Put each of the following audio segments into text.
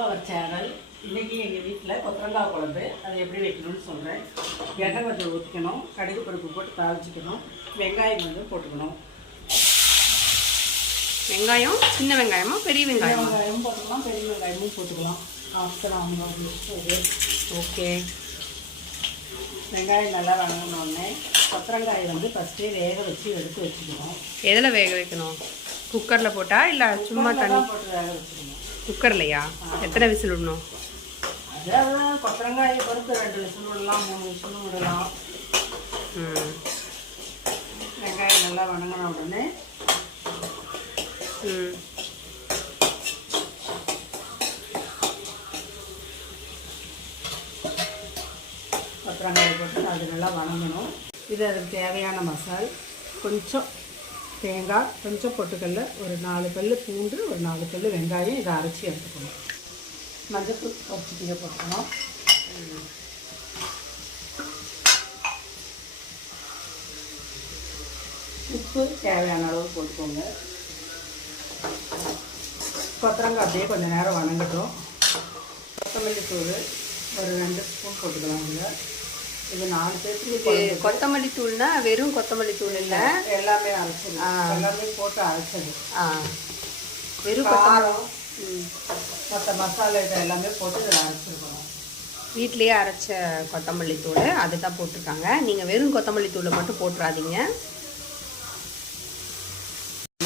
Our channel இன்னைக்கு எங்கள் வீட்டில் கொத்தரங்காய் குழம்பு. அது எப்படி வைக்கணும்னு சொல்கிறேன் எண்ணெய் கொஞ்சம் ஊற்றிக்கணும் கடுகு பருப்பு போட்டு தாளிச்சிக்கணும். வெங்காயம் வந்து போட்டுக்கணும். வெங்காயம் சின்ன வெங்காயமா பெரிய வெங்காயமா? வெங்காயமும் போட்டுக்கலாம் பெரிய வெங்காயமும் போட்டுக்கலாம். இது ஓகே. வெங்காயம் நல்லா வணங்கினோடனே கொத்தரங்காயை வந்து ஃபஸ்ட்டே வேக வச்சு எடுத்து வச்சுக்கணும். எதில் வேக வைக்கணும்? குக்கரில் போட்டா இல்லை சும்மா தண்ணி? போட்டு வேக வச்சுக்கணும். குக்கர்லையா? எத்தனை விசில் விடணும்? அதாவது கொத்தரங்காயை பொறுத்து ரெண்டு விசில் விடலாம் மூணு விசிலும் விடலாம். வெங்காயம் நல்லா வணங்கின உடனே ம். கொத்தரங்காயை போட்டு அது நல்லா வணங்கணும். இது அதுக்கு தேவையான மசால். கொஞ்சம் தேங்காய் கொஞ்சம் பொட்டுக்கல்ல ஒரு நாலு கல் பூண்டு ஒரு நாலு கல் வெங்காயம் இதை அரைச்சி எடுத்துக்கணும். மஞ்சள் ஒரு சிட்டிகை போட்டுக்கணும். உப்பு தேவையான அளவு போட்டுக்கோங்க. கொத்தரங்காய் அப்படியே கொஞ்சம் நேரம் வணங்கட்டும். கொத்தமல்லி தூள் ஒரு ரெண்டு ஸ்பூன் போட்டுக்கலாம் இதில். இது நாலு பேருக்கு கொத்தமல்லி தூள்னா வெறும் கொத்தமல்லி தூள் இல்லை. எல்லாமே அரைச்சது எல்லாமே போட்டு அரைச்சது ஆ. வெறும் காரம் மற்ற மசாலா இது எல்லாமே போட்டு இதில் அரைச்சிருக்கணும். வீட்லேயே அரைச்ச கொத்தமல்லி தூள் அதுதான் போட்டிருக்காங்க. நீங்கள் வெறும் கொத்தமல்லி தூளை மட்டும் போட்டுறாதீங்க.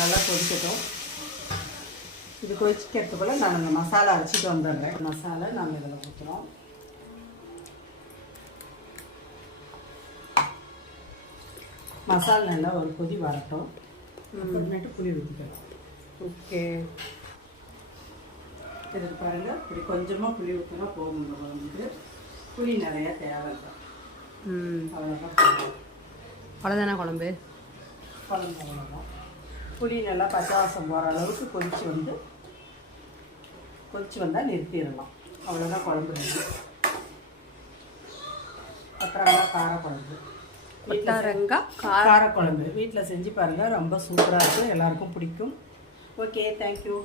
நல்லா கொதிக்கட்டும். இது கொதிக்கிறதுக்குள்ள நான் மசாலா அரைச்சிட்டு வந்துடுறேன். மசாலா நாங்கள் இதில் ஊற்றுறோம் மசாலா நல்லா ஒரு கொதி வரட்டும். அப்புறமேட்டு புளி ஊற்றிக்கலாம் ஓகே. இதுக்கு பாருங்க இப்படி கொஞ்சமாக புளி ஊற்றினா போதும் இந்த குழம்புக்கு புளி நிறையா தேவையில்லை. ம். அவ்வளோதான். அவ்வளோதானே குழம்பு? குழம்பு அவ்வளோதான் புளி நல்லா பச்சை வாசம் போகிற அளவுக்கு கொதிச்சு வந்து கொதிச்சு வந்தால் நிறுத்திடலாம். அவ்வளோதான் குழம்பு ரெடி. கொத்தரங்காய் காரக்குழம்பு. கொத்தரங்காய் கார காரக்குழம்பு. வீட்டில் செஞ்சு பாருங்கள் ரொம்ப சூப்பராக இருக்கும் எல்லாருக்கும் பிடிக்கும். Okay thank you